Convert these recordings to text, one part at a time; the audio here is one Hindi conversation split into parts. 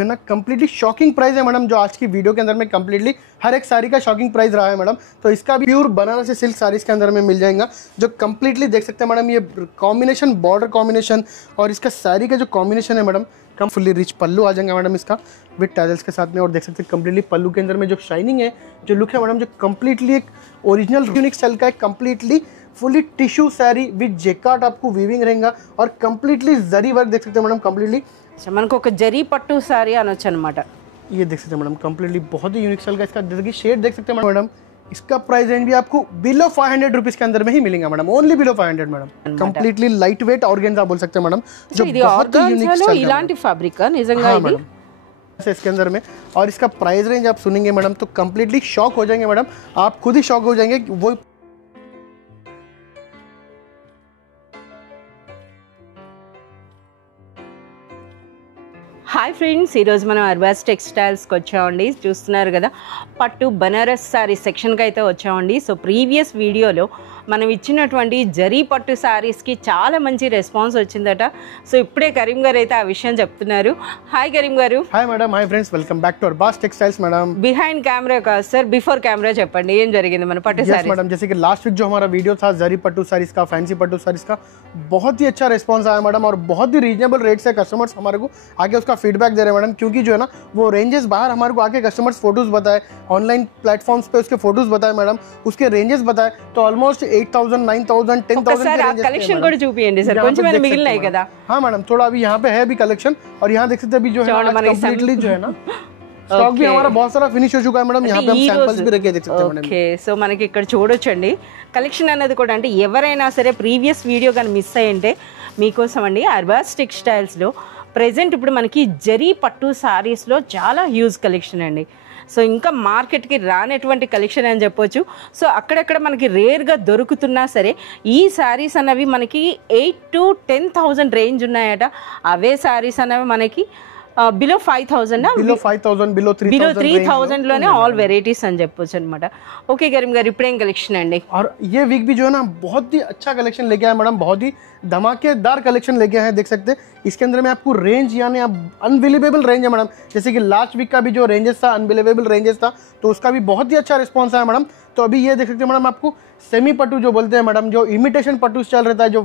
है ना कम्प्लीटली शॉकिंग प्राइस है मैडम, जो आज की वीडियो के अंदर में कम्प्लीटली हर एक साड़ी का शॉकिंग प्राइस रहा है मैडम। तो इसका भी प्योर बनारसी सिल्क साड़ीज के अंदर में मिल जाएगा, जो कम्प्लीटली देख सकते हैं मैडम। ये कॉम्बिनेशन, बॉर्डर कॉम्बिनेशन और इसका साड़ी का जो कॉम्बिनेशन है मैडम, कम फुल्ली रिच पल्लू आ जाएगा मैडम इसका विद टैजल्स के साथ में। और देख सकते हैं कम्प्लीटली पल्लू के अंदर में जो शाइनिंग है, जो लुक है मैडम, जो कम्प्लीटली एक ओरिजिनल यूनिक स्टाइल का है। Completely fully tissue sari with jacquard आपको वीविंग रहेगा और कम्प्लीटली जरी वर्क देख सकते हैं मैडम। कम्प्लीटली మనకు ఒక జరీ పట్టు సారీ అనొచ్చు అన్నమాట। ये देख सकते हैं मैडम, कम्प्लीटली बहुत ही यूनिक स्टाइल का इसका जैसे कि शेड देख सकते हैं मैडम। इसका प्राइस रेंज भी आपको बिलो 500 रुपीज के अंदर में ही मिलेगा madam, only below 500 madam. Completely light weight organza बोल सकते हैं मैडम, जो बहुत ही यूनिक स्टाइल है। ఇలాంటి ఫ్యాబ్రిక్ నిజంగా ఇది इसके अंदर में। और इसका प्राइस रेंज आप सुनेंगे मैडम तो कम्प्लीटली शॉक हो जाएंगे मैडम, आप खुद ही शॉक हो जाएंगे। वो హాయ్ ఫ్రెండ్స్, ఈరోజు మనం అర్బాస్ టెక్స్టైల్స్కి వచ్చామండి। చూస్తున్నారు కదా, పట్టు బనారస్ సారీ సెక్షన్కి అయితే వచ్చామండి। సో ప్రీవియస్ వీడియోలో మనం ఇచ్చినటువంటి జరీ పట్టు సారీస్కి చాలా మంచి రెస్పాన్స్ వచ్చిందట। సో ఇప్పుడే కరీం గారు అయితే ఆ విషయం చెప్తున్నారు। Hi Karim garu. Hi madam, hi friends, welcome back to Arbaz textiles madam. Behind camera का सर, बिफोर कैमरा చెప్పండి ఏం జరిగింది మన పట్టు సారీ। मैडम, जैसे कि लास्ट वीक जो हमारा वीडियो था जरी पट्टू सारीज का, फैंसी पट्टू सारीज का, बहुत ही अच्छा रिस्पांस आया मैडम और बहुत ही रीजनेबल रेट से कस्टमर्स हमारे को आगे उसका फीडबैक दे रहे हैं मैडम। क्योंकि जो है ना वो रेंजेस बाहर हमारे को आके कस्टमर्स फोटोज बताए, ऑनलाइन प्लेटफॉर्म्स पे उसके फोटोज बताए मैडम, उसके रेंजेस बताए, तो ऑलमोस्ट 8000, 9000, 10000 कलेक्शन కూడా చూపియండి సార్, కొంచెం ఏమైనా మిగిలినాయి కదా। हाँ मैडम, थोड़ा अभी यहाँ पे है भी कलेक्शन और यहाँ देख सकते हैं अभी जो है कंप्लीटली जो है ना स्टॉक भी हमारा बहुत सारा फिनिश हो चुका है मैडम। यहाँ पे हम सैंपल्स भी रखे देख सकते हैं मैडम। ఓకే, సో మనకి ఇక్కడ చూడొచ్చండి కలెక్షన్ అనేది కూడా। అంటే ఎవరైనా సరే ప్రీవియస్ వీడియో కానీ మిస్ అయ్యింటే మీకోసం అండి అర్బాస్ టెక్స్టైల్స్లో ప్రెజెంట్ ఇప్పుడు మనకి జరీ పట్టు సారీస్లో చాలా హ్యూజ్ కలెక్షన్ అండి। సో ఇంకా మార్కెట్కి రానటువంటి కలెక్షన్ అని చెప్పొచ్చు। సో అక్కడక్కడ మనకి రేర్గా దొరుకుతున్నా సరే ఈ శారీస్ అన్నవి మనకి 8 to 10,000 రేంజ్ ఉన్నాయట। అవే శారీస్ అన్నవి మనకి బిలో 5,000 బిలో 5,000 బిలో 3,000 లోనే ఆల్ వెరైటీస్ అని చెప్పొచ్చు అనమాట। ఓకే కరీం గారు, ఇప్పుడేం కలెక్షన్ అండి? और ये वीक भी जो है ना बहुत ही अच्छा कलेक्शन लेके आए मैडम, बहुत ही धमाकेदार कलेक्शन लेके आए हैं। देख सकते हैं इसके अंदर में आपको रेंज यानी अनबिलीवेबल रेंज है मैडम। जैसे कि लास्ट वीक का भी जो रेंजेस था, अनबिलीवेबल रेंजेस था, तो उसका भी बहुत ही अच्छा रिस्पॉन्स आया मैडम। तो अभी ये देख सकते हैं मैडम, आपको सेमी पट्टू जो बोलते हैं मैडम, जो इमिटेशन पट्टू चल रहता है, जो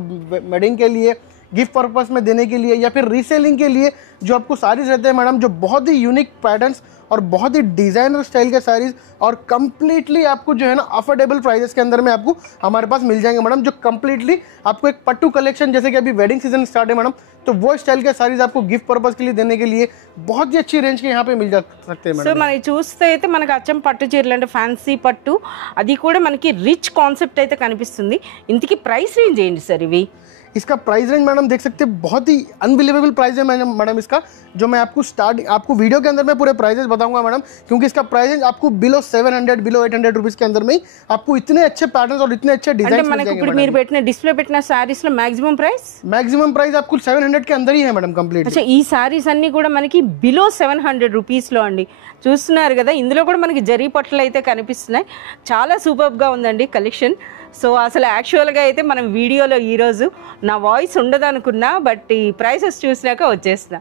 वेडिंग के लिए, गिफ्ट पर्पस में देने के लिए या फिर रीसेलिंग के लिए जो आपको साड़ीज रहते हैं मैडम, जो बहुत ही यूनिक पैटर्न्स और बहुत ही डिजाइनर स्टाइल के साड़ीज और कम्प्लीटली आपको जो है ना अफोर्डेबल प्राइसेस के अंदर में आपको हमारे पास मिल जाएंगे मैडम। जो कम्प्लीटली आपको एक पट्टू कलेक्शन, जैसे कि अभी वेडिंग सीजन स्टार्ट है मैडम, तो वो स्टाइल के साड़ीज आपको गिफ्ट पर्पस के लिए देने के लिए बहुत ही अच्छी रेंज के यहाँ पे मिल जा सकते हैं సో मैडम। మనకి చూస్తే అయితే మనకి అచ్చం పట్టు చీరలు అంటే ఫ్యాన్సీ పట్టు, అది కూడా మనకి రిచ్ కాన్సెప్ట్ అయితే కనిపిస్తుంది। ఇంతకీ ప్రైస్ రేంజ్ ఏంటి సార్ ఇవి? इसका प्राइस रेंज मैडम देख सकते हैं, बहुत ही अनबिलीवेबल प्राइस है मैडम इसका, जो मैं आपको वीडियो के अंदर में पूरे प्राइसेस बताऊंगा मैडम। क्योंकि इसका प्राइस रेंज आपको बिलो 700, बिलो 800 रुपीज के अंदर में ही आपको इतने अच्छे पैटर्न्स और इतने अच्छे डिजाइन मिल जाएंगे। ఇప్పుడు మీరు పెట్టిన డిస్ప్లే పెట్టిన సారీస్ లో మాక్సిమం ప్రైస్ आपको 700 के अंदर ही है मैडम कंप्लीट। अच्छा, ఈ సారీస్ అన్ని కూడా మనకి బిలో 700 రూపీస్ లో అండి। చూస్తున్నారు కదా, ఇందులో కూడా మనకి జరీ పట్లు అయితే కనిపిస్తున్నాయి। చాలా సూపర్ గా ఉందండి కలెక్షన్। సో అసలు యాక్చువల్గా అయితే మనం వీడియోలో ఈరోజు నా వాయిస్ ఉండదు అనుకున్నా, బట్ ఈ ప్రైసెస్ చూసినాక వచ్చేసిన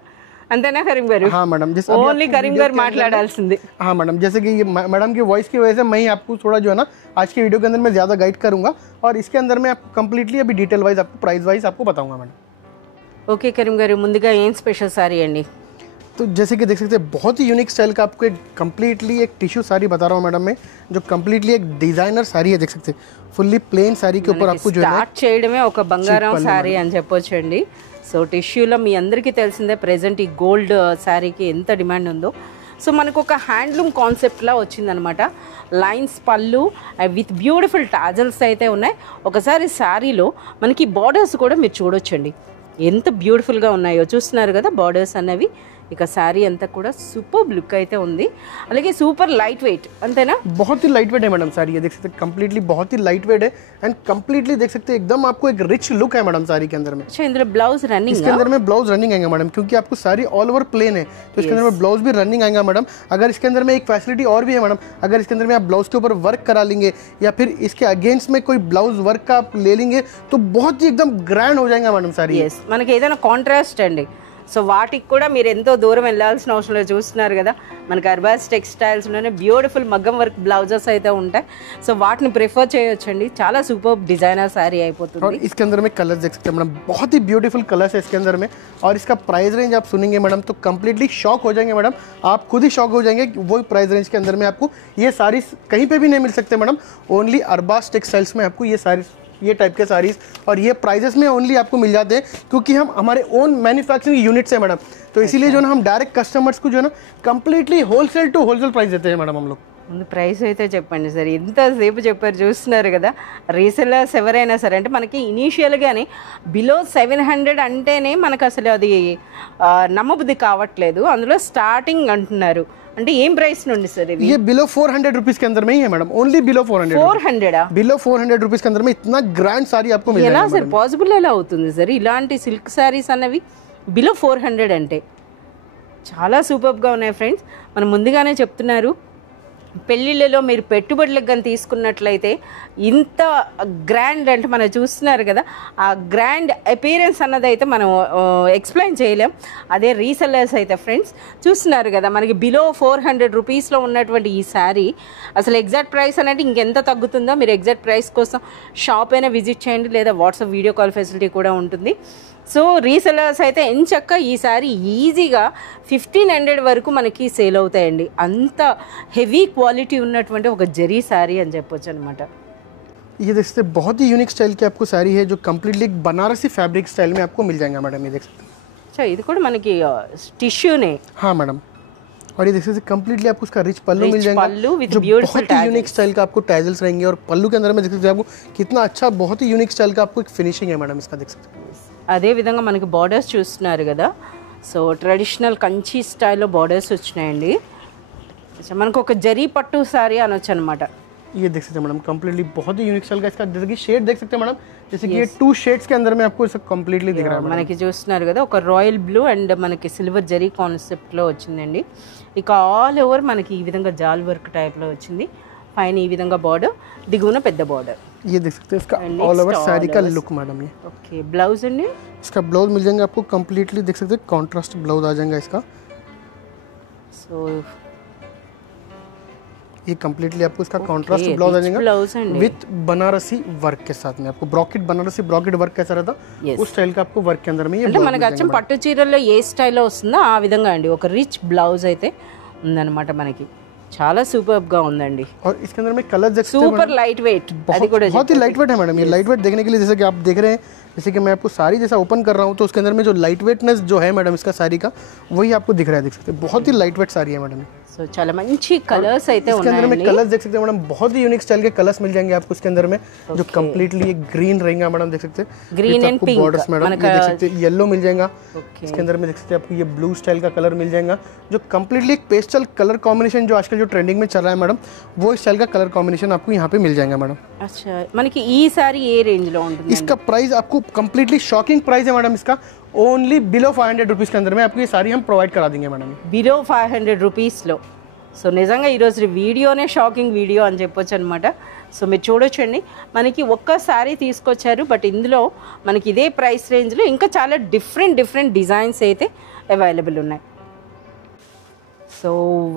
అంతేనా కరీం గారు? हाँ मैडम, ఓన్లీ కరీం గారు మాట్లాడాల్సింది। हाँ मैडम, जैसे कि ये मैडम की वॉइस की वजह से मैं ही आपको थोड़ा जो है ना आज की वीडियो के अंदर में ज़्यादा गाइड करूंगा और इसके अंदर में आपको कंप्लीटली अभी डिटेल वाइज आपको प्राइस वाइज आपको बताऊंगा मैडम। ఓకే కరీం గారు, ముందుగా ఏం స్పెషల్ సారీ అండి? तो जैसे कि देख सकते हैं बहुत ही यूनिक स्टाइल का आपको एक कम्प्लीटली एक टिश्यू साड़ी बता रहा हूँ मैडम मैं, जो कम्प्लीटली एक डिजाइनर साड़ी है। देख सकते हैं फुल्ली प्लेन साड़ी के ऊपर आपको जो है స్టార్ట్ చేయడమే ఒక బంగారం సారీ అని చెప్పొచ్చండి। సో టిష్యూలో మీ అందరికీ తెలిసిందే ప్రెజెంట్ ఈ గోల్డ్ శారీకి ఎంత డిమాండ్ ఉందో। సో మనకు ఒక హ్యాండ్లూమ్ కాన్సెప్ట్లా వచ్చిందనమాట। లైన్స్ పళ్ళు విత్ బ్యూటిఫుల్ టాజల్స్ అయితే ఉన్నాయి। ఒకసారి శారీలో మనకి బార్డర్స్ కూడా మీరు చూడొచ్చండి ఎంత బ్యూటిఫుల్గా ఉన్నాయో। చూస్తున్నారు కదా బార్డర్స్ అన్నవి। ఇక శారీ అంతా కూడా సూపర్ లుక్ అయితే ఉంది, అలాగే సూపర్ లైట్ వెయిట్ అంతేనా? बहुत ही लाइट वेट है मैडम साड़ी, ये देख सकते हैं कम्प्लीटली बहुत ही लाइट वेट है एंड कम्प्लीटली देख सकते हैं एकदम आपको एक रिच लुक है मैडम साड़ी के अंदर में। अच्छा, इंद्र ब्लाउज रनिंग, इसके अंदर में ब्लाउज रनिंग आएगा मैडम, क्योंकि आपको साड़ी ऑल ओवर प्लेन है तो इसके अंदर में ब्लाउज भी रनिंग आएगा मैडम। अगर इसके अंदर में एक फैसिलिटी और भी है मैडम, अगर इसके अंदर में आप ब्लाउज के ऊपर वर्क करा लेंगे या फिर इसके अगेंस्ट में कोई ब्लाउज वर्क का आप ले लेंगे तो बहुत ही एकदम ग्रैंड हो जाएगा मैडम साड़ी। మనకి ఏదైనా కాంట్రాస్ట్ అండి। సో వాటికి కూడా మీరు ఎంతో దూరం వెళ్ళాల్సిన అవసరం లేదు. చూస్తున్నారు కదా మనకి అర్బాస్ టెక్స్టైల్స్లోనే బ్యూటిఫుల్ మగ్గం వర్క్ బ్లౌజెస్ అయితే ఉంటాయి. సో వాటిని ప్రిఫర్ చేయొచ్చండి. చాలా సూపర్ डिजाइनर साड़ी అయిపోతుంది. और इसके अंदर में कलर्स देख सकते हैं मैडम, बहुत ही ब्यूटीफुल कलर्स है इसके अंदर में. और इसका प्राइस रेंज आप सुनेंगे मैडम तो कम्प्लीटली शॉक हो जाएंगे मैडम. आप खुद ही शॉक हो जाएंगे. वो प्राइस रेंज के अंदर में आपको ये साड़ीज कहीं पे भी नहीं मिल सकते मैडम. ओनली अरबाज टेक्सटाइल्स में आपको ये सारी ये टाइप के साड़ीज और ये प्राइजेस में ओनली आपको मिल जाते हैं, क्योंकि हम हमारे ओन मैन्युफैक्चरिंग यूनिट्स है मैडम. तो इसीलिए जो ना हम डायरेक्ट कस्टमर्स को जो है ना completely wholesale to wholesale price देते हैं मैडम हम लोग. ముందు ప్రైస్ అయితే చెప్పండి సార్. ఎంతసేపు చెప్పారు చూస్తున్నారు కదా. రీసెలర్స్ ఎవరైనా సరే అంటే మనకి ఇనీషియల్గానే బిలో 700 అంటేనే మనకు అసలు అది నమ్మబుద్ధి కావట్లేదు. అందులో స్టార్టింగ్ అంటున్నారు. అంటే ఏం ప్రైస్ నుండి సార్ ఇది? ये बिलो 400 रुपीज के अंदर में ही है madam. Only below 400. 400 below 400 rupees के अंदर में इतना ग्रैंड साड़ी आपको मिल ఎలా जाएगा సార్ పాసిబుల్ ఎలా అవుతుంది సార్ ఇలాంటి సిల్క్ సారీస్ అన్నవి బిలో 400 అంటే? చాలా సూపర్గా ఉన్నాయి ఫ్రెండ్స్. మనం ముందుగానే చెప్తున్నారు పెళ్ళిళ్ళలో మీరు పెట్టుబడులకు కానీ తీసుకున్నట్లయితే ఇంత గ్రాండ్ అంటే మనం చూస్తున్నారు కదా ఆ గ్రాండ్ అపీరెన్స్ అన్నది అయితే మనం ఎక్స్ప్లెయిన్ చేయలేం. అదే రీసెల్లర్స్ అయితే ఫ్రెండ్స్ చూస్తున్నారు కదా మనకి బిలో 400 రూపీస్లో ఉన్నటువంటి ఈ శారీ అసలు ఎగ్జాక్ట్ ప్రైస్ అనేది ఇంకెంత తగ్గుతుందో మీరు ఎగ్జాక్ట్ ప్రైస్ కోసం షాప్ అయినా విజిట్ చేయండి, లేదా వాట్సాప్ వీడియో కాల్ ఫెసిలిటీ కూడా ఉంటుంది. సో రీసెలర్స్ అయితే ఎంచక్క ఈసారి ఈజీగా 1500 వరకు మనకి సేల్ అవుతాయండి. అంత హెవీ క్వాలిటీ ఉన్నటువంటి ఒక జరీ శారీ అని చెప్పొచ్చు అనమాట. ये देख सकते हैं बहुत ही यूनिक स्टाइल की आपको साड़ी है जो कम्प्लीटली बनारसी फैब्रिक स्टाइल में आपको मिल जाएगा मैडम. ये देख सकते हैं. సో ఇది కూడా మనకి టిష్యూనే. हाँ मैडम. और ये देख सकते हैं कम्प्लीटली आपको उसका रिच पल्लू मिल जाएगा पल्लू with जो beautiful बहुत ही यूनिक स्टाइल का आपको टैजल्स रहेंगे. और पल्लू के अंदर में देख सकते हैं आपको कितना अच्छा बहुत ही यूनिक स्टाइल का आपको एक फिनिशिंग है मैडम इसका. देख सकते हैं అదే విధంగా మనకి బార్డర్స్ చూస్తున్నారు కదా. సో ట్రెడిషనల్ కంచి స్టైల్లో బార్డర్స్ వచ్చినాయండి. మనకు ఒక జరీ పట్టు సారీ అనొచ్చు అనమాట. ये देख सकते हैं मैडम कम्प्लीटली बहुत ही यूनिक स्टाइल का. इसका जैसे कि शेड देख सकते हैं मैडम, जैसे कि ये 2 शेड्स के अंदर में आपको इसका कम्प्लीटली दिख रहा है. మనకి చూస్తున్నారు కదా ఒక రాయల్ బ్లూ అండ్ మనకి సిల్వర్ జరీ కాన్సెప్ట్లో వచ్చిందండి. ఇక ఆల్ ఓవర్ మనకి ఈ విధంగా జాల్ వర్క్ టైప్లో వచ్చింది. పైన ఈ విధంగా బార్డర్, దిగువన పెద్ద బార్డర్. ये देख सकते हैं इसका ऑल ओवर साड़ी का लुक मैडम. ये ఓకే బ్లౌజ్ అండి. इसका ब्लाउज मिल जाएगा आपको कम्प्लीटली देख सकते हैं कॉन्ट्रास्ट ब्लाउज आ जाएगा इसका. సో ये कम्प्लीटली आपको इसका कॉन्ट्रास्ट ब्लाउज आ जाएगा विथ बनारसी वर्क के साथ में. आपको ब्रॉकेट बनारसी ब्रॉकेट वर्क कैसा रहता उस स्टाइल का आपको वर्क के अंदर में ये అంటే మనకి అచ్చం పట్టు చీరల్లో ఏ స్టైల్లో వస్తుందో ఆ విధంగా అండి ఒక రిచ్ బ్లౌజ్ అయితే ఉందన్నమాట. మనకి చాలా సూపర్ గా ఉందండి. और इसके अंदर में कलर देख सकते हैं సూపర్ లైట్ వెయిట్. అది కూడా बहुत ही लाइट वेट है मैडम. ये लाइट वेट देखने के लिए जैसे कि आप देख रहे हैं, जैसे कि मैं आपको साड़ी जैसा ओपन कर रहा हूँ तो उसके अंदर में जो लाइट वेटनेस जो है मैडम इसका साड़ी का वही आपको दिख रहा है. देख सकते हैं बहुत ही लाइट वेट साड़ी है मैडम. సో చాలా మంచి కలర్స్ అయితే इसके अंदर में ఉన్నాయండి. कलर्स देख सकते हैं मैडम बहुत ही यूनिक स्टाइल के कलर्स मिल जाएंगे आपको इसके अंदर में जो कम्प्लीटली एक ग्रीन रहेगा मैडम. देख सकते हैं green and pink borders madam. ये देख सकते हैं येलो मिल जाएगा इसके अंदर में. देख सकते हैं आपको ये ब्लू स्टाइल का कलर मिल जाएगा जो कम्प्लीटली एक पेस्टल कलर कॉम्बिनेशन जो आजकल जो ट्रेंडिंग में चल रहा है मैडम वो स्टाइल का कलर कॉम्बिनेशन आपको यहाँ पे मिल जाएगा मैडम. అచ్చా మనకి ఈ సారీ ఏ రేంజ్ లో ఉంటుంది? इसका प्राइस आपको कम्प्लीटली शॉकिंग प्राइस है मैडम. इसका ओनली बिलो 500 रुपीज़ के अंदर में आपको ये साड़ी हम प्रोवाइड करा देंगे मैडम. బిలో 500 రూపీస్లో. సో నిజంగా ఈరోజు వీడియోనే షాకింగ్ వీడియో అని చెప్పొచ్చు అనమాట. సో మీరు చూడొచ్చండి మనకి ఒక్క సారీ తీసుకొచ్చారు, బట్ ఇందులో మనకి ఇదే ప్రైస్ రేంజ్లో ఇంకా చాలా డిఫరెంట్ డిజైన్స్ అయితే అవైలబుల్ ఉన్నాయి. So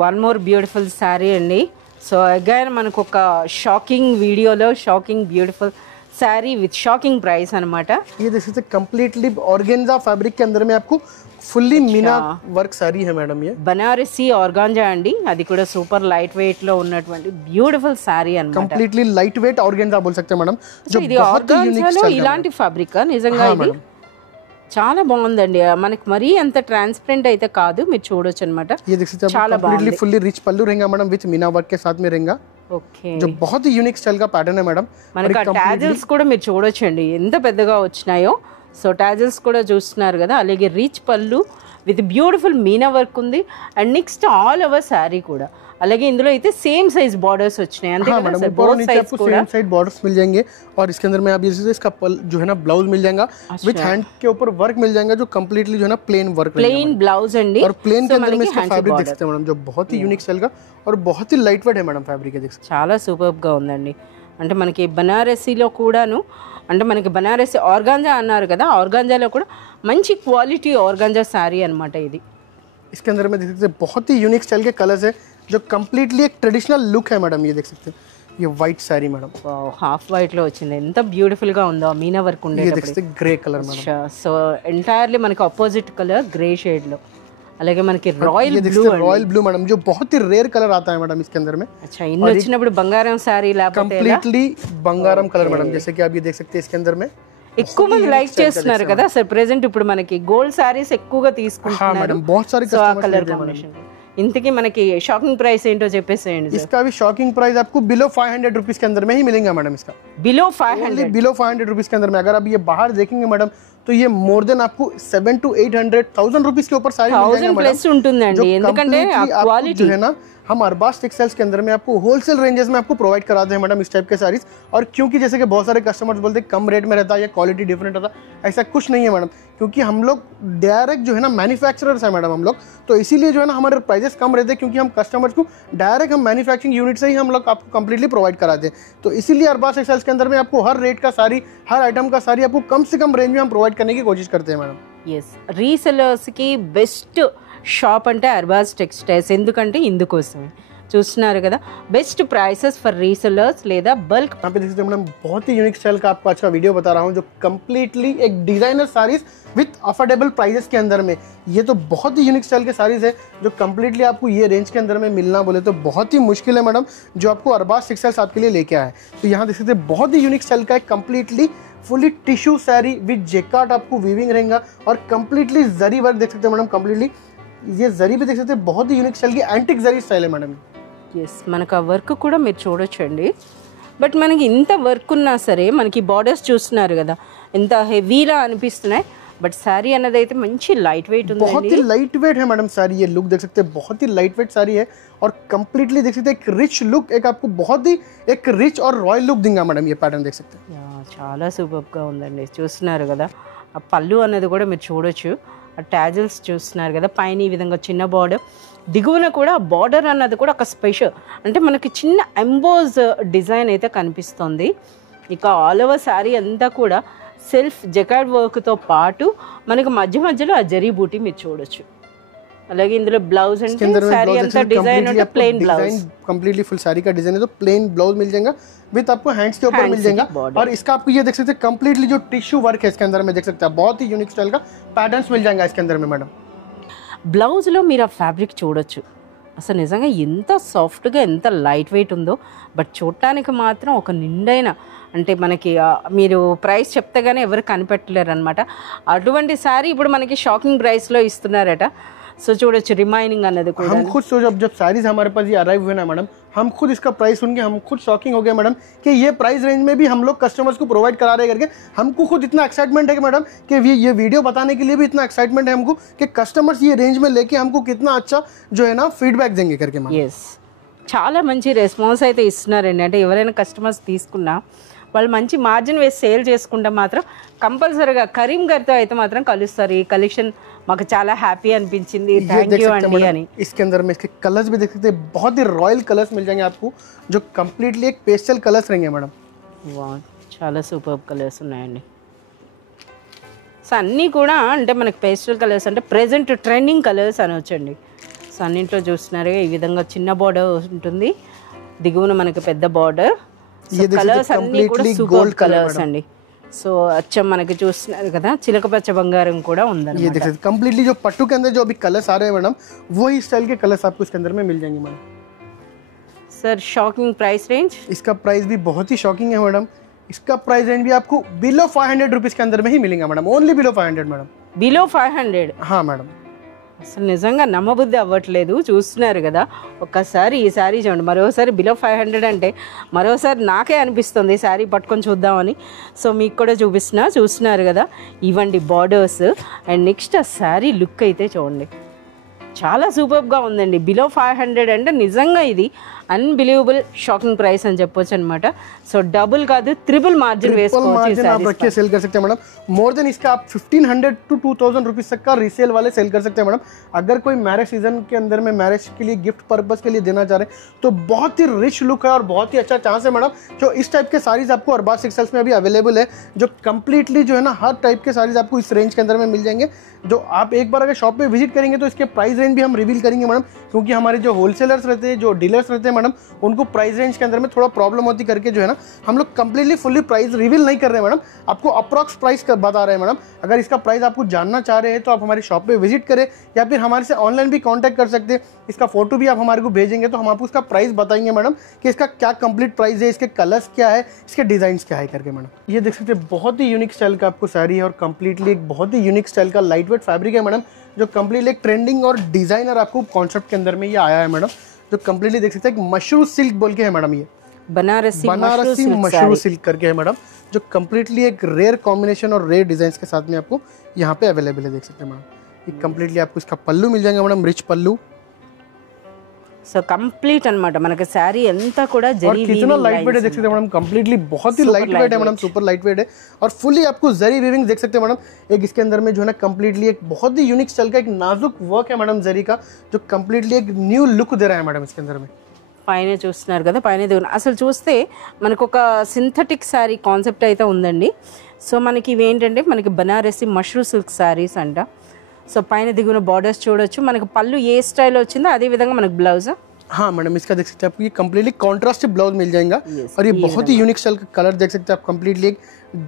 one more beautiful sorry అండి. సో అగైన్ మనకు ఒక షాకింగ్ వీడియోలో shocking beautiful sari with shocking price అనమాట. ये देख सकते हैं कंप्लीटली ऑर्गेन्जा फैब्रिक के अंदर में आपको फुल्ली मीना वर्क साड़ी है मैडम. ये బనారసి ఆర్గాంజా అండి. అది కూడా సూపర్ లైట్ వెయిట్ లో ఉన్నటువంటి బ్యూటిఫుల్ సారీ అన్నమాట. कंप्लीटली लाइट वेट ऑर्गेन्जा बोल सकते हैं मैडम. जो ఇది ఆర్గాంజాలో ఇలాంటి ఫ్యాబ్రిక్ నిజంగా ఇది చాలా బాగుందండి. మనకి మరీ అంత ట్రాన్స్పరెంట్ అయితే కాదు, మీరు చూడొచ్చు అన్నమాట. ये देख सकते हैं कंप्लीटली फुल्ली रिच पल्लू रहेगा मैडम विथ मीना वर्क के साथ में रहेगा. ఓకే जो बहुत ही यूनिक स्टाइल का पैटर्न है मैडम. మనకి టాజిల్స్ కూడా మీరు చూడొచ్చండి ఎంత పెద్దగా వచ్చినాయో. సో టాజిల్స్ కూడా చూస్తున్నారు కదా. అలాగే రిచ్ పళ్ళు విత్ బ్యూటిఫుల్ మీనా వర్క్ ఉంది. And next all over sorry కూడా. అలాగే ఇందులో అయితే సేమ్ साइज बॉर्डर्स వచ్చినాయి అంతే కదా సార్. बोथ साइड्स को सेम साइड बॉर्डर्स मिल जाएंगे. और इसके अंदर में आप ये इसका जो है ना ब्लाउज मिल जाएगा विद हैंड के ऊपर वर्क मिल जाएगा जो कंप्लीटली जो है ना प्लेन वर्क प्लेन ब्लाउज अंडी. और प्लेन के अंदर में इसका फैब्रिक देख सकते हैं मैडम जो बहुत ही यूनिक स्टाइल का और बहुत ही लाइट वेट है मैडम फैब्रिक. देख सकते हैं చాలా సూపర్ గా ఉందండి. అంటే మనకి బనారసీలో కూడాను అంటే మనకి బనారసి ఆర్గాంజా అన్నారు కదా, ఆర్గాంజాలో కూడా మంచి క్వాలిటీ ఆర్గాంజా శారీ అనమాట ఇది. इसके अंदर में देख सकते हैं बहुत ही यूनिक स्टाइल के कलर्स है जो कम्प्लीटली एक ट्रेडिशनल लुक है मैडम. ये देख सकते हैं ये white sari madam, half white లో వచ్చింది, ఎంత బ్యూటిఫుల్ గా ఉందో మీనా వర్క్ ये देख ఉండేటప్పుడు. सकते हैं grey colour madam. So entirely మనకి ఆపోజిట్ కలర్ గ్రే షేడ్ లో, అలాగే మనకి రాయల్ ये देख బ్లూ. सकते हैं रॉयल ब्लू मैडम जो बहुत ही रेयर कलर आता है मैडम इसके अंदर में. అచ్చా, ఇన్ని వచ్చినప్పుడు బంగారం శారీ లేకపోతే ఎలా? कम्प्लीटली बंगारम कलर मैडम, जैसे कि आप ये देख सकते हैं इसके अंदर में ఎక్కువ మంది లైక్ చేస్తున్నారు కదా సార్ ప్రెసెంట్ ఇప్పుడు మనకి గోల్డ్ శారీస్ ఎక్కువగా हाँ తీసుకుంటున్నారు. मैडम बहुत सारे సో ఆ कस्टमर्स కలర్ लेते हैं मैडम. కాంబినేషన్. ఇంతకీ మనకి షాకింగ్ ప్రైస్ ఏంటో చెప్పేసేయండి సార్. इसका भी शॉकिंग प्राइस आपको बिलो 500 रुपीज के अंदर में ही मिलेगा मैडम. इसका బిలో 500. बिलो 500 रुपीज के अंदर में. अगर आप ये बाहर देखेंगे मैडम तो ये मोर देन आपको 700 to 800 1000 रुपीज के ऊपर साड़ी मिल जाएगा 1000 मैडम. ప్లస్ ఉంటుందండి, ఎందుకంటే ఆ completely आपको క్వాలిటీ. जो है ना हम अरबाज टेक्सटाइल्स के अंदर में आपको होलसेल रेंजेस में आपको प्रोवाइड कराते हैं मैडम इस टाइप के साड़ीज. और क्योंकि जैसे कि बहुत सारे कस्टमर्स बोलते हैं कम रेट में रहता है या क्वालिटी डिफरेंट रहता है, ऐसा कुछ नहीं है मैडम. क्योंकि हम लोग डायरेक्ट जो है ना मैन्युफैक्चरर्स है मैडम हम लोग, तो इसीलिए जो है ना हमारे प्राइसेस कम रहते हैं क्योंकि हम कस्टमर्स को डायरेक्ट हम मैन्युफैक्चरिंग यूनिट से ही हम लोग आपको कंप्लीटली प्रोवाइड कराते हैं. तो इसीलिए अरबाज टेक्सटाइल्स के अंदर में आपको हर रेट का साड़ी, हर आइटम का साड़ी आपको कम से कम रेंज में हम प्रोवाइड करने की कोशिश करते हैं मैडम. ఎస్, రీసెలర్స్కి బెస్ట్ షాప్ అంటే అర్బాజ్ టెక్స్టైల్స్. ఎందుకంటే ఇందుకోసమే చూస్తున్నారు కదా, బెస్ట్ ప్రైసెస్ ఫర్ రీసెలర్స్ లేదా బల్క్. यहाँ पे देख सकते हैं मैडम बहुत ही यूनिक स्टाइल का आपको आज का वीडियो बता रहा हूँ जो कम्प्लीटली एक designer saris with affordable prices के अंदर में. ये तो बहुत ही यूनिक स्टाइल के साड़ीज है जो कम्प्लीटली आपको ये रेंज के अंदर में मिलना बोले तो बहुत ही मुश्किल है मैडम, जो आपको अरबाज टेक्सटाइल्स आपके लिए लेके आया है. तो यहाँ देख सकते हैं बहुत ही यूनिक स्टाइल का एक completely fully tissue sari with jacquard आपको वीविंग रहेगा और कम्प्लीटली जरी वर्क देख सकते हैं मैडम. कम्प्लीटली ये जरी भी देख सकते हैं बहुत ही यूनिक स्टाइल की एंटिक जरी स्टाइल है मैडम. ఎస్, మనకు ఆ వర్క్ కూడా మీరు చూడొచ్చండి. బట్ మనకి ఇంత వర్క్ ఉన్నా సరే మనకి బార్డర్స్ చూస్తున్నారు కదా ఎంత హెవీలా అనిపిస్తున్నాయి. బట్ శారీ అన్నది అయితే మంచి లైట్ వెయిట్ ఉంది. बहुत ही लाइट वेट है मैडम साड़ी. ये लुक देख सकते हैं बहुत ही लाइट वेट साड़ी है और कम्प्लीटली देख सकते हैं एक रिच लुक, एक आपको बहुत ही एक रिच और रॉयल लुक देगा मैडम. ये पैटर्न देख सकते हैं. చాలా సూపర్గా ఉందండి. చూస్తున్నారు కదా ఆ పళ్ళు అన్నది కూడా మీరు చూడొచ్చు. ఆ టాజిల్స్ చూస్తున్నారు కదా, పైన ఈ విధంగా చిన్న బార్డర్, దిగువన కూడా బార్డర్ అన్నది కూడా ఒక స్పెషల్, అంటే మనకి చిన్న ఎంబోజ్ డిజైన్ అయితే కనిపిస్తుంది. ఇక ఆల్ ఓవర్ శారీ అంతా కూడా సెల్ఫ్ జకార్డ్ వర్క్తో పాటు మనకి మధ్య మధ్యలో ఆ జరీ బూటీ మీరు చూడొచ్చు. అలాగే ఇందులో బ్లౌజ్ అంటే శారీ అంతా డిజైన్ అంటే plain blouse, completely full sari का डिजाइन है तो प्लेन ब्लाउज मिल जाएगा विद आपको हैंड्स के ऊपर मिल जाएगा. और इसका आपको ये देख सकते हैं कंप्लीटली जो टिश्यू वर्क है इसके अंदर में देख सकते हैं बहुत ही यूनिक स्टाइल का पैटर्न्स मिल जाएगा इसके अंदर में मैडम. బ్లౌజ్లో మీరు ఆ ఫ్యాబ్రిక్ చూడొచ్చు. అసలు నిజంగా ఎంత సాఫ్ట్గా ఎంత లైట్ వెయిట్ ఉందో. బట్ చూడటానికి మాత్రం ఒక నిండైన, అంటే మనకి మీరు ప్రైస్ చెప్తే కానీ ఎవరు కనిపెట్టలేరు అనమాట. అటువంటి శారీ ఇప్పుడు మనకి షాకింగ్ ప్రైస్లో ఇస్తున్నారట. సో చూడొచ్చు రిమైనింగ్ అన్నది కూడా. हम खुद सोचो जब साड़ीज हमारे पास ये अराइव हुए ना मैडम, हम खुद इसका प्राइस सुन के हम खुद शॉकिंग हो गए मैडम कि ये प्राइस रेंज में भी हम लोग कस्टमर्स को प्रोवाइड करा रहे करके हमको खुद इतना एक्साइटमेंट है कि मैडम कि ये वीडियो बताने के लिए भी इतना एक्साइटमेंट है हमको कि कस्टमर्स ये रेंज में लेके हमको कितना अच्छा जो है ना फीडबैक देंगे करके मैडम. ఎస్, చాలా మంచి రెస్పాన్స్ అయితే ఇస్తున్నారండి. అంటే ఎవరైనా కస్టమర్స్ తీసుకున్నా వాళ్ళు మంచి మార్జిన్ వేసి సేల్ చేసుకుంటే మాత్రం కంపల్సరీగా కరీం గారితో అయితే మాత్రం కలుస్తారు. ఈ కలెక్షన్ మాకు చాలా హ్యాపీ అనిపించింది, థ్యాంక్ యూ అండి అని. इसके अंदर में इसके कलर्स भी देख सकते हैं बहुत ही रॉयल कलर्स मिल जाएंगे आपको जो कम्प्लीटली एक पेस्टल कलर्स रहेंगे मैडम. వావ్, చాలా సూపర్ కలర్స్ ఉన్నాయండి. సో అన్నీ కూడా అంటే మనకి పేస్టల్ కలర్స్ అంటే ప్రెజెంట్ ట్రెండింగ్ కలర్స్ అనొచ్చండి. సో అన్నింట్లో చూస్తున్నారు ఈ విధంగా చిన్న బార్డర్ ఉంటుంది, దిగువన మనకి పెద్ద బార్డర్. కలర్స్ అన్నీ కూడా సూపర్ కలర్స్ అండి. సో అచ్చం మనకి చూస్తున్నారు కదా చిలక పచ్చ బంగారం కూడా ये ఉందన్నమాట. देख सकते हैं कम्प्लीटली जो पट्टू के अंदर जो अभी कलर्स आ रहे हैं मैडम वही स्टाइल के कलर्स आपको इसके अंदर में मिल जाएंगे madam. Sir shocking price range? इसका प्राइस भी बहुत ही शॉकिंग है मैडम. इसका प्राइस रेंज भी आपको बिलो 500 रुपीज के अंदर में ही मिलेगा madam. Only below 500 madam. Below 500? हाँ मैडम. అసలు నిజంగా నమ్మబుద్ధి అవ్వట్లేదు. చూస్తున్నారు కదా ఒక్కసారి ఈ శారీ చూడండి, మరోసారి బిలో 500 అంటే మరోసారి నాకే అనిపిస్తుంది ఈ శారీ పట్టుకొని చూద్దామని. సో మీకు కూడా చూస్తున్నారు కదా ఇవ్వండి బార్డర్స్. అండ్ నెక్స్ట్ ఆ శారీ లుక్ అయితే చూడండి చాలా సూపర్గా ఉందండి. బిలో 500 అంటే నిజంగా ఇది అన్బిలీవబుల్ షాకింగ్ ప్రైస్ అని చెప్పొచ్చు అనమాట. సో డబుల్ కాదు ట్రిపుल मार्जिन मार्जिन आप रख के सेल कर सकते हैं मैडम. मोर देन इसका आप 1500 to 2000 रुपीज तक का रीसेल वाले सेल कर सकते हैं मैडम. अगर कोई मैरिज सीजन के अंदर में मैरिज के लिए गिफ्ट पर्पस के लिए देना चाह रहे हैं तो बहुत ही रिच लुक है और बहुत ही अच्छा चांस है मैडम. जो इस टाइप के साड़ीज आपको अरबाज टेक्सटाइल्स में अभी अवेलेबल है, जो कंप्लीटली जो है ना हर टाइप के साड़ीज आपको इस रेंज के अंदर में मिल जाएंगे. जो आप एक बार अगर शॉप पे विजिट करेंगे तो इसके प्राइस रेंज भी हम रिवील करेंगे मैडम, क्योंकि हमारे जो होलसेलर्स रहते हैं, जो डीलर्स रहते हैं मैडम, उनको प्राइस रेंज के अंदर में थोड़ा प्रॉब्लम होती करके जो है ना हम लोग कंप्लीटली फुल्ली प्राइस रिवील नहीं कर रहे हैं मैडम. आपको अप्रॉक्स प्राइस बता रहे हैं मैडम. अगर इसका प्राइस आपको जानना चाह रहे हैं तो आप हमारी शॉप पे विजिट करें या फिर हमारे से ऑनलाइन भी कांटेक्ट कर सकते हैं. इसका फोटो भी आप हमारे को भेजेंगे तो हम आपको इसका प्राइस बताएंगे मैडम कि इसका क्या कंप्लीट प्राइस है, इसके कलर्स क्या है, इसके डिजाइन क्या है करके मैडम. ये देख सकते हैं बहुत ही यूनिक स्टाइल का आपको साड़ी है और कंप्लीटली एक बहुत ही यूनिक स्टाइल का लाइट वेट फैब्रिक है मैडम, जो कंप्लीटली एक ट्रेंडिंग और डिजाइनर आपको कॉन्सेप्ट के अंदर में ये आया है मैडम. जो कंप्लीटली देख सकते हैं एक मशरू सिल्क बोल के है मैडम, ये बनारसी मशरू सिल्क करके है मैडम, जो कंप्लीटली एक रेयर कॉम्बिनेशन और रेयर डिजाइन के साथ में आपको यहाँ पे अवेलेबल है. देख सकते हैं मैडम, ये कंप्लीटली आपको इसका पल्लू मिल जाएगा मैडम, रिच पल्लू. సో కంప్లీట్ అన్నమాట మనకి శారీ అంతా కూడా जरी कितना लाइट वेट है देख सकते हैं मैडम, कंप्लीटली बहुत ही लाइट वेट है मैडम, सुपर लाइट वेट है और फुली आपको जरी वीविंग देख सकते हैं मैडम. एक इसके अंदर में जो है ना कंप्लीटली एक बहुत ही यूनिक स्टाइल का एक नाजुक वर्क है मैडम जरी का, जो कंप्लीटली एक न्यू लुक दे रहा है मैडम इसके अंदर में. పైన చూస్తున్నారు కదా, పైన దిగున అసలు చూస్తే మనకు ఒక సింథటిక్ శారీ కాన్సెప్ట్ అయితే ఉందండి. సో మనకి ఇవేంటంటే మనకి బనారసి మష్రూ సిల్క్ శారీస్ అంట. సో పైన దిగున బార్డర్స్ చూడొచ్చు. మనకు పళ్ళు ఏ స్టైల్లో వచ్చిందో అదే విధంగా మనకు బ్లౌజ్. हाँ मैडम, इसका देख सकते हैं आपको ये कंप्लीटली कॉन्ट्रास्ट ब्लाउज मिल जाएगा. और ये बहुत ही यूनिक स्टाइल का कलर देख सकते हैं आप, कंप्लीटली एक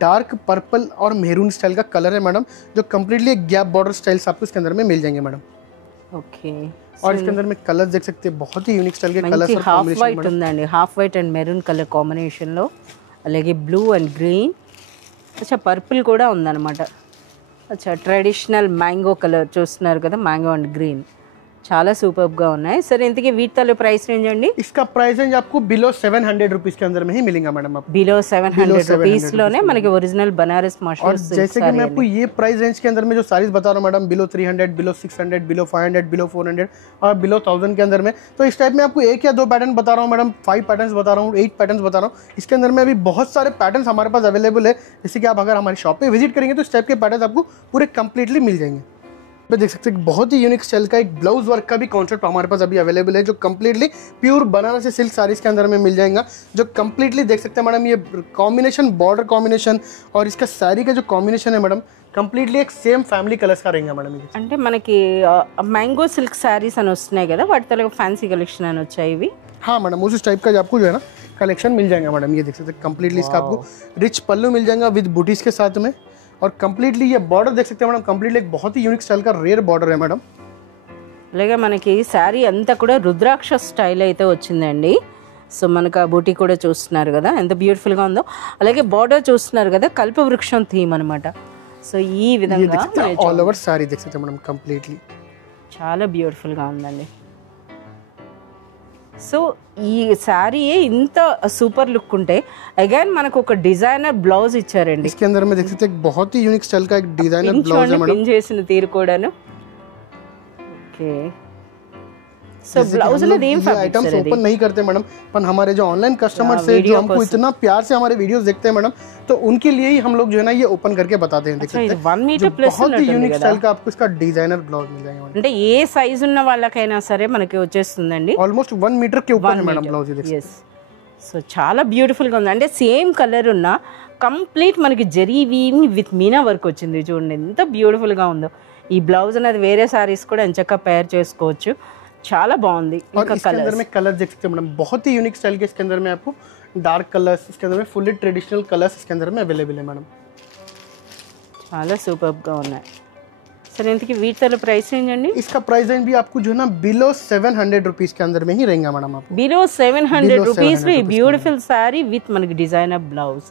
डार्क पर्पल और मेहरून स्टाइल का कलर है मैडम, जो कंप्लीटली एक गैप बॉर्डर स्टाइल्स आपको इसके अंदर में मिल जाएंगे मैडम. ఓకే. और इसके अंदर में कलर्स देख सकते हैं बहुत ही यूनिक स्टाइल के कलर्स और హాఫ్ వైట్ ఉందండి, half white and maroon colour combination లో, అలాగే బ్లూ అండ్ గ్రీన్, అచ్చా పర్పుల్ కూడా ఉందన్నమాట. అచ్చా ట్రెడిషనల్ మ్యాంగో కలర్ చూస్తున్నారు కదా, మ్యాంగో అండ్ గ్రీన్ చాలా సూపర్ గా ఉన్నాయి. సరే ఇంతకీ వీటి ప్రైస్ రేంజ్ అండి? इसका प्राइस रेंज आपको बिलो 700 रुपीस के अंदर में ही मिलेगा मैडम. आपको बिलो 700 रुपीस लोने మనకి ఒరిజినల్ బనారస్ మష్రూ సిల్క్. जैसे कि मैं आपको ये प्राइस रेंज के अंदर में जो साड़ीज बता रहा हूँ madam, below 300, below 600, below 500, below 400 और बिलो 1000 के अंदर में, तो इस टाइप में आपको एक या दो पैटर्न बता रहा हूँ मैडम, 5 पैटर्न बता रहा हूँ, 8 पैटर्न बता रहा हूँ. इसके अंदर में अभी बहुत सारे पैटर्न हमारे पास अवेलेबल है. जैसे कि आप अगर हमारी शॉप पे विजिट करेंगे तो इस टाइप के पैटर्न आपको पूरे कंप्लीटली मिल जाएंगे. पे देख सकते हैं बहुत ही यूनिक स्टाइल का एक ब्लाउज वर्क का भी कॉन्सेप्ट हमारे पास अभी अवेलेबल है, जो completely pure Banarasi silk saris के अंदर में मिल जाएगा. जो कंप्लीटली देख सकते हैं मैडम, ये कॉम्बिनेशन बॉर्डर कॉम्बिनेशन और इसका साड़ी का जो कॉम्बिनेशन है मैडम, कंप्लीटली एक सेम फ्यामिली कलर्स का रहेगा मैडम. అంటే మనకి మ్యాంగో సిల్క్ సారీస్ అని వస్తున్నాయి కదా, వాటితో ఫ్యాన్సీ కలెక్షన్ అని వచ్చాయి ఇవి. हाँ मैडम, उस टाइप का आपको जो है ना कलेक्शन मिल जाएगा मैडम. ये देख सकते हैं कंप्लीटली इसका आपको रिच पल्लू मिल जाएगा विद बूटीज के साथ में. और कंप्लीटली ये बॉर्डर देख सकते हैं मैडम, कंप्लीटली एक बहुत ही यूनिक स्टाइल का रेयर बॉर्डर है मैडम. అలాగే మనకి శారీ అంతా కూడా రుద్రాక్ష స్టైల్ అయితే వచ్చిందండి. సో మనకు ఆ బూటీ కూడా చూస్తున్నారు కదా ఎంత బ్యూటిఫుల్ గా ఉందో. అలాగే బార్డర్ చూస్తున్నారు కదా, కల్పవృక్షం థీమ్ అన్నమాట. సో ఈ విధంగా ఆల్ ఓవర్ సారీ देख सकते हैं मैडम, कंप्लीटली చాలా బ్యూటిఫుల్ గా ఉందండి. సో ఈ శారీ ఇంత సూపర్ లుక్ ఉంటే అగైన్ మనకు ఒక డిజైనర్ బ్లౌజ్ ఇచ్చారండి. इसके अंदर में देख सकते हैं बहुत ही यूनिक स्टाइल का एक डिजाइनर ब्लाउज है मैडम. పిన్ చేసిన తీరు కూడాను. ఓకే. సో ब्लाउज में देम फैब्रिक आइटम्स ओपन नहीं करते मैडम, पर हमारे जो ऑनलाइन कस्टमर्स है जो हमको इतना प्यार से हमारे वीडियोस देखते हैं मैडम, तो उनके लिए ही हम लोग जो है ना ये ओपन करके बताते हैं. देख सकते हैं 1 मीटर प्लस बहुत ही यूनिक स्टाइल का आपको इसका डिजाइनर ब्लाउज मिल जाएगा मैडम. అంటే ఏ సైజ్ ఉన్న వాళ్ళకైనా సరే మనకి వచ్చేస్తుందండి. ऑलमोस्ट 1 मीटर के ऊपर है मैडम ब्लाउज. ये देख yes. సో చాలా బ్యూటిఫుల్ గా ఉంది. అంటే సేమ్ కలర్ ఉన్న కంప్లీట్ మనకి zari weaving with Meena work వచ్చింది. చూడండి ఎంత బ్యూటిఫుల్ గా ఉందో. ఈ బ్లౌజ్ అనేది వేరే సారీస్ కూడా ఎంచక్క పేర్ చేసుకోవచ్చు. చాలా బాగుంది. ఇంకా इसके अंदर में कलर देख सकते हैं मैडम, बहुत ही यूनिक स्टाइल के इसके अंदर में आपको डार्क कलर्स, इसके अंदर में फुल्ली ट्रेडिशनल कलर्स इसके अंदर में अवेलेबल है मैडम. చాలా సూపర్ గా ఉన్నాయి. सर इनकी వీటి ప్రైస్ రేంజ్ అండి? इसका प्राइस रेंज भी आपको जो है ना बिलो 700 रुपीस के अंदर में ही रहेगा मैडम. आपको बिलो 700 रुपीस में ब्यूटीफुल साड़ी विथ మనకి डिजाइनर ब्लाउज.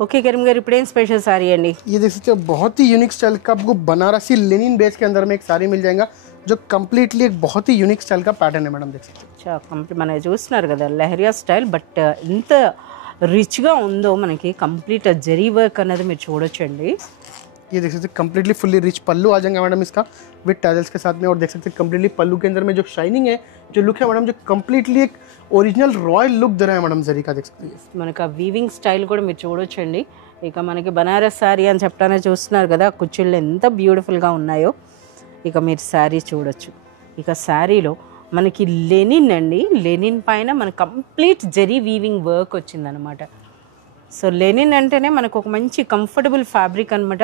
ओके करीम गाరు ఇప్పుడు ఏం స్పెషల్ సారీ అండి? ये देख सकते हो बहुत ही यूनिक स्टाइल का आपको बनारसी लिनिन बेस के अंदर में एक साड़ी मिल जाएगा, जो कंप्लीटली एक बहुत ही यूनिक स्टाइल का पैटर्न है मैडम. देख सकते हो अच्छा कंप्लीट మన చూస్తున్నారు కదా లెహరియా స్టైల్, బట్ ఇంత రిచ్ గా ఉందో మనకి కంప్లీట్ జరీ వర్క్ అనేది మీరు చూడొచ్చండి. ये देख सकते हैं कंप्लीटली फुल्ली रिच पल्लू आ जाएगा मैडम इसका विद टैजल्स के साथ में। और देख सकते हैं कंप्लीटली पल्लू के अंदर में जो शाइनिंग है, जो लुक है मैडम, जो कंप्लीटली एक ओरिजिनल रॉयल लुक दे रहा है मैडम जरी का। देख सकते हैं మనకు వీవింగ్ స్టైల్ కూడా మీరు చూడొచ్చండి। ఇక మనకి బనారస్ శారీ అని చెప్పడానే చూస్తున్నారు కదా, కుచ్చిళ్ళు ఎంత బ్యూటిఫుల్గా ఉన్నాయో। ఇక మీరు శారీ చూడొచ్చు। ఇక శారీలో మనకి లెనిన్ అండి, లెనిన్ పైన మన కంప్లీట్ జరీ వీవింగ్ వర్క్ వచ్చిందనమాట। సో లెనిన్ అంటేనే మనకు ఒక మంచి కంఫర్టబుల్ ఫ్యాబ్రిక్ అనమాట।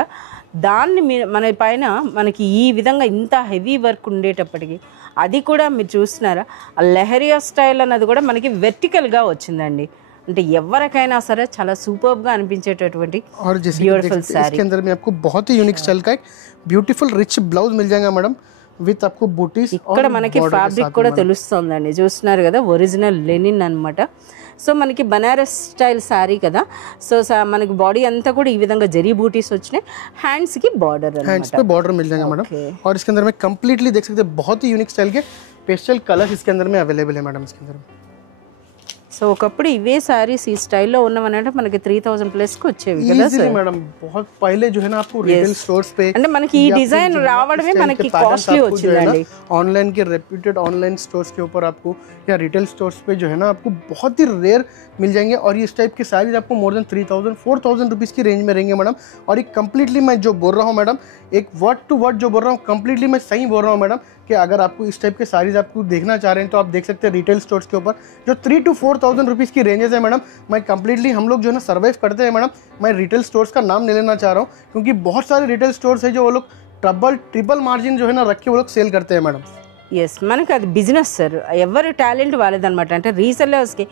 దాన్ని మన పైన మనకి ఈ విధంగా ఇంత హెవీ వర్క్ ఉండేటప్పటికి అది కూడా మీరు చూస్తున్నారా, ఆ లెహరియా స్టైల్ అన్నది కూడా మనకి వెర్టికల్గా వచ్చిందండి। అంటే ఎవరికైనా సరే చాలా సూపర్గా అనిపించేటటువంటి బ్యూటిఫుల్ సారీ। इसके अंदर में आपको बहुत ही यूनिक स्टाइल का एक ब्यूटीफुल रिच ब्लाउज मिल जाएगा मैडम విత్ आपको బూటీస్। ఇక్కడ మనకి ఫ్యాబ్రిక్ కూడా తెలుస్తుందండి, చూస్తున్నారు కదా, ఒరిజినల్ లెనిన్ అన్నమాట। సో మనకి బనారస్ స్టైల్ శారీ కదా, సో మనకి బాడీ అంతా కూడా ఈ విధంగా జరీ బూటీస్ వచ్చినాయి, హ్యాండ్స్ కి బార్డర్, हैंड्स पे बॉर्डर मिल जाएगा मैडम। और इसके अंदर में कंप्लीटली देख सकते हैं बहुत ही यूनिक स्टाइल के पेस्टल कलर्स इसके अंदर में अवेलेबल है मैडम इसके अंदर में। సో ఒకప్పుడు ఇవే సారీస్ ఈ స్టైల్లో ఉన్నవనంటే మనకి 3000 ప్లస్ కి వచ్చేవి కదా సార్ मैडम। बहुत पहले जो है ना आपको रिटेल स्टोर्स पे అంటే మనకి ఈ డిజైన్ రావడమే మనకి కాస్ట్లీ వచ్చిందండి। ऑनलाइन के रेप्यूटेड ऑनलाइन स्टोर्स के ऊपर आपको या रिटेल स्टोर्स पे जो है ना आपको बहुत ही रेयर मिल जाएंगे। और इस टाइप के साड़ीज आपको मोर देन 3000-4000 रुपीज़ की रेंज में रहेंगे मैडम। और ये कंप्लीटली मैं जो बोल रहा हूँ मैडम, एक वर्ड टू वर्ड जो बोल रहा हूँ कंप्लीटली मैं सही बोल रहा हूँ मैडम, कि अगर आपको इस टाइप के साड़ीज आपको देखना चाह रहे हैं तो आप देख सकते हैं रिटेल स्टोर्स के ऊपर जो 3 to 4000 रुपीज़ की रेंजेस है मैडम। मैं कंप्लीटली हम लोग जो है ना सर्वाइव करते हैं मैडम। मैं रिटेल स्टोर्स का नाम नहीं लेना चाह रहा हूँ क्योंकि बहुत सारे रिटेल स्टोर्स है जो वो लोग ट्रिपल मार्जिन जो है ना रख के वो लोग सेल करते हैं मैडम। ఎస్, మనకి అది బిజినెస్ సార్, ఎవరి టాలెంట్ వాళ్ళదనమాట। అంటే రీసెల్లర్స్కి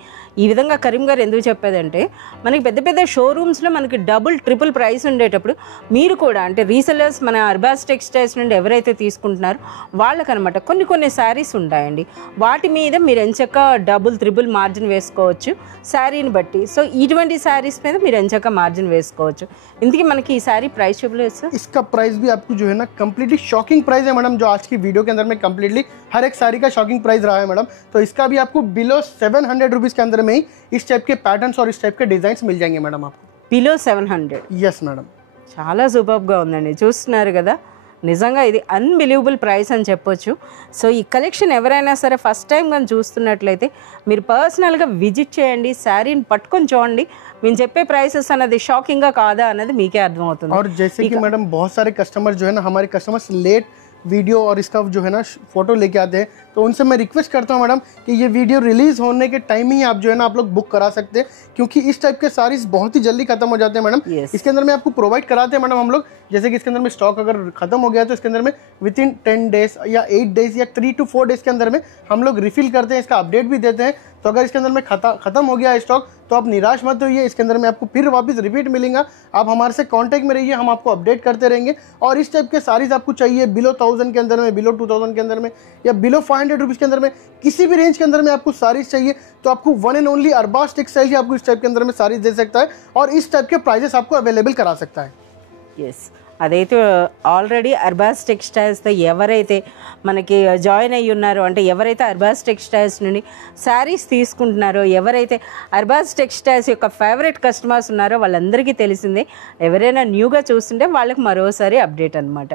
ఈ విధంగా కరీం గారు ఎందుకు చెప్పేదంటే, మనకి పెద్ద పెద్ద షోరూమ్స్లో మనకి డబుల్ ట్రిపుల్ ప్రైస్ ఉండేటప్పుడు మీరు కూడా అంటే రీసెల్లర్స్ మన అర్బాస్ టెక్స్టైల్స్ నుండి ఎవరైతే తీసుకుంటున్నారో వాళ్ళకనమాట కొన్ని శారీస్ ఉంటాయండి, వాటి మీద మీరు ఎంచక్క డబుల్ త్రిబుల్ మార్జిన్ వేసుకోవచ్చు శారీని బట్టి। సో ఇటువంటి శారీస్ మీద మీరు ఎంచక్క మార్జిన్ వేసుకోవచ్చు। ఇందుకే మనకి ఈ శారీ ప్రైస్ చెప్పలేదు సార్। इसका प्राइस भी आपको जो है ना कंप्लीटली शॉकिंग प्राइस है मैडम, जो आज की वीडियो के अंदर में कंप्लीटली हर एक साड़ी का शॉकिंग प्राइस रहा है मैडम। तो इसका भी आपको बिलो 700 रुपीज़ के अंदर में ही इस टाइप के पैटर्न्स और इस टाइप के डिजाइन मिल जाएंगे मैडम आपको। బిలో 700। यस मैडम, చాలా సూపర్గా ఉందండి, చూస్తున్నారు కదా, నిజంగా ఇది అన్బిలీవబుల్ ప్రైస్ అని చెప్పొచ్చు। సో ఈ కలెక్షన్ ఎవరైనా సరే ఫస్ట్ టైం కానీ చూస్తున్నట్లయితే మీరు పర్సనల్గా విజిట్ చేయండి, శారీని పట్టుకొని చూడండి, మేము చెప్పే ప్రైసెస్ అన్నది షాకింగ్గా కాదా అన్నది మీకే అర్థమవుతుంది। और जैसे कि मैडम बहुत सारे कस्टमर जो है ना, हमारे कस्टमर्स लेट वीडियो और इसका जो है ना फोटो लेके आते हैं, तो उनसे मैं रिक्वेस्ट करता हूँ मैडम कि ये वीडियो रिलीज होने के टाइम ही आप जो है ना आप लोग बुक करा सकते हैं, क्योंकि इस टाइप के सारीज बहुत ही जल्दी खत्म हो जाते हैं मैडम। इसके अंदर में आपको प्रोवाइड कराते हैं मैडम हम लोग, जैसे कि इसके अंदर में स्टॉक अगर खत्म हो गया तो इसके अंदर में विद इन 10 डेज या 8 डेज या 3 to 4 डेज के अंदर में हम लोग रिफिल करते हैं, इसका अपडेट भी देते हैं। तो अगर इसके अंदर में खत्म हो गया है स्टॉक तो आप निराश मत होइए, इसके अंदर में आपको फिर वापस रिपीट मिलेगा। आप हमारे से कांटेक्ट में रहिए, हम आपको अपडेट करते रहेंगे। और इस टाइप के सारीज आपको चाहिए बिलो 1000 के अंदर में, बिलो 2000 के अंदर में या बिलो 500 रुपीज़ के अंदर में, किसी भी रेंज के अंदर में आपको सारीज चाहिए तो आपको one and only Arbaaz textile ही आपको इस टाइप के अंदर में सारीज दे सकता है और इस टाइप के प्राइजेस आपको अवेलेबल करा सकता है। ఎస్, అదైతే ఆల్రెడీ అర్బాస్ టెక్స్టైల్స్తో ఎవరైతే మనకి జాయిన్ అయ్యి ఉన్నారో, అంటే ఎవరైతే అర్బాస్ టెక్స్టైల్స్ నుండి శారీస్ తీసుకుంటున్నారో, ఎవరైతే అర్బాస్ టెక్స్టైల్స్ యొక్క ఫేవరెట్ కస్టమర్స్ ఉన్నారో వాళ్ళందరికీ తెలిసిందే। ఎవరైనా న్యూగా చూస్తుంటే వాళ్ళకి మరోసారి అప్డేట్ అనమాట।